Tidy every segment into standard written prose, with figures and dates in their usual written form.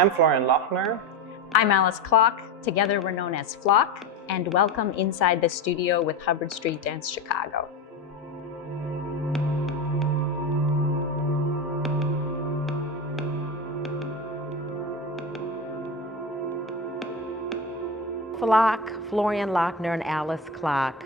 I'm Florian Lochner. I'm Alice Klock. Together we're known as Flock, and welcome inside the studio with Hubbard Street Dance Chicago. Klock Florian Lochner and Alice Klock,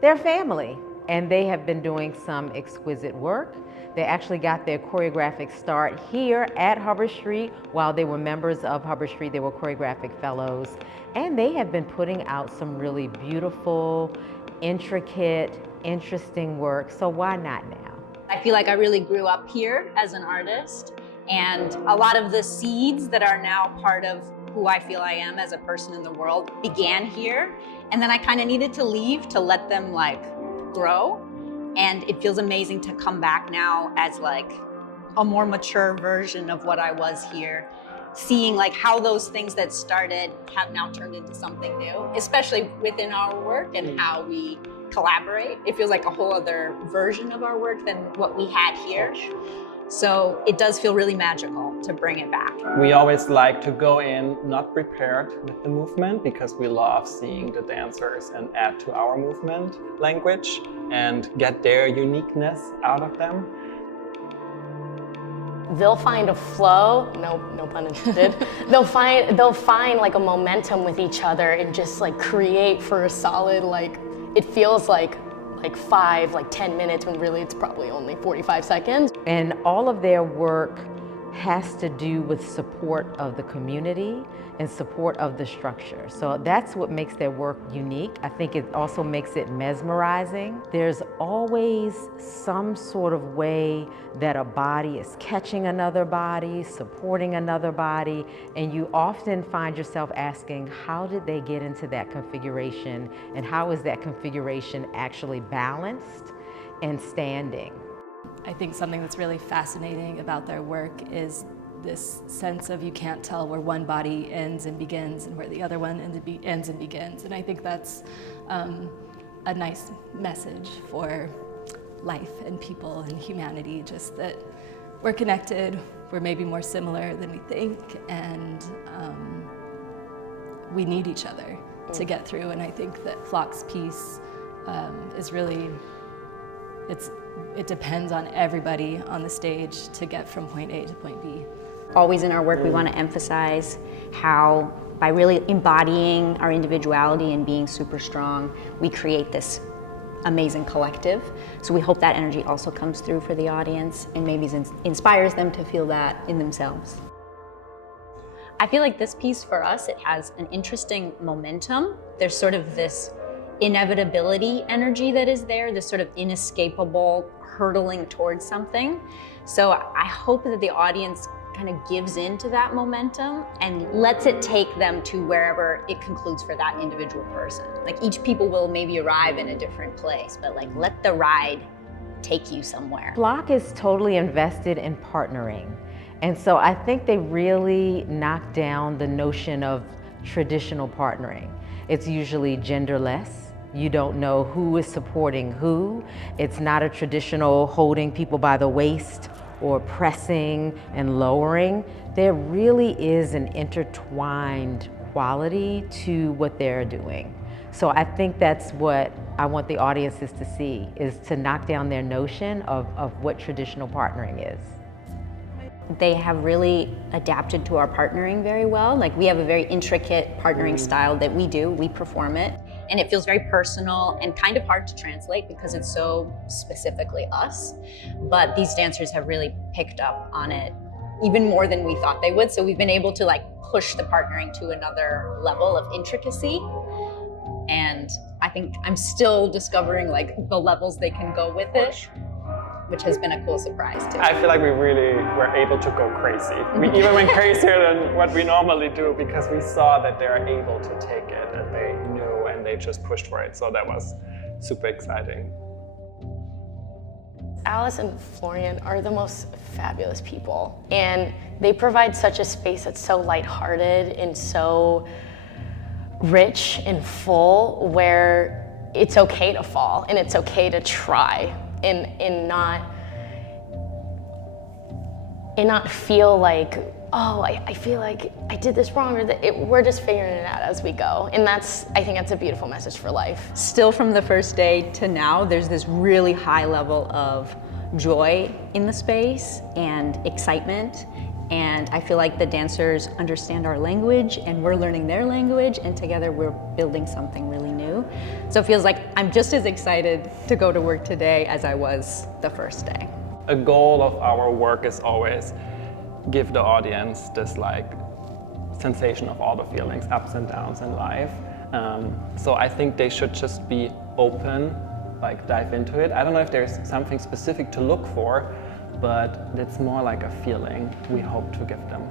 they're family, and they have been doing some exquisite work. They actually got their choreographic start here at Hubbard Street. While they were members of Hubbard Street, they were choreographic fellows, and they have been putting out some really beautiful, intricate, interesting work, so why not now? I feel like I really grew up here as an artist, and a lot of the seeds that are now part of who I feel I am as a person in the world began here, and then I kind of needed to leave to let them grow, and it feels amazing to come back now as a more mature version of what I was here, seeing how those things that started have now turned into something new, especially within our work and how we collaborate. It feels like a whole other version of our work than what we had here. So it does feel really magical to bring it back. We always like to go in not prepared with the movement because we love seeing the dancers and add to our movement language and get their uniqueness out of them. They'll find a flow, no pun intended. they'll find a momentum with each other and just create for a solid, it feels like 10 minutes when really it's probably only 45 seconds. And all of their work has to do with support of the community and support of the structure. So that's what makes their work unique. I think it also makes it mesmerizing. There's always some sort of way that a body is catching another body, supporting another body, and you often find yourself asking, how did they get into that configuration, and how is that configuration actually balanced and standing? I think something that's really fascinating about their work is this sense of you can't tell where one body ends and begins and where the other one ends and begins. And I think that's a nice message for life and people and humanity, just that we're connected, we're maybe more similar than we think, and we need each other to get through. And I think that Flock's piece is really, it depends on everybody on the stage to get from point A to point B. Always in our work, we want to emphasize how by really embodying our individuality and being super strong, we create this amazing collective. So we hope that energy also comes through for the audience and maybe inspires them to feel that in themselves. I feel like this piece for us, it has an interesting momentum. There's sort of this inevitability energy that is there, this sort of inescapable hurtling towards something. So I hope that the audience kind of gives into that momentum and lets it take them to wherever it concludes for that individual person. Each people will maybe arrive in a different place, but let the ride take you somewhere. Flock is totally invested in partnering. And so I think they really knock down the notion of traditional partnering. It's usually genderless. You don't know who is supporting who. It's not a traditional holding people by the waist or pressing and lowering. There really is an intertwined quality to what they're doing. So I think that's what I want the audiences to see, is to knock down their notion of what traditional partnering is. They have really adapted to our partnering very well. We have a very intricate partnering style that we do, we perform it, and it feels very personal and kind of hard to translate because it's so specifically us. But these dancers have really picked up on it even more than we thought they would. So we've been able to push the partnering to another level of intricacy. And I think I'm still discovering the levels they can go with it, which has been a cool surprise too. I feel like we really were able to go crazy. We even went crazier than what we normally do because we saw that they are able to take it and they knew and they just pushed for it. So that was super exciting. Alice and Florian are the most fabulous people, and they provide such a space that's so lighthearted and so rich and full, where it's okay to fall and it's okay to try and not feel like oh, I feel like I did this wrong, or we're just figuring it out as we go. And I think that's a beautiful message for life. Still from the first day to now, there's this really high level of joy in the space and excitement. And I feel like the dancers understand our language and we're learning their language, and together we're building something really new. So it feels like I'm just as excited to go to work today as I was the first day. A goal of our work is always give the audience this like sensation of all the feelings, ups and downs in life. So I think they should just be open, like dive into it. I don't know if there's something specific to look for, but it's more like a feeling we hope to give them.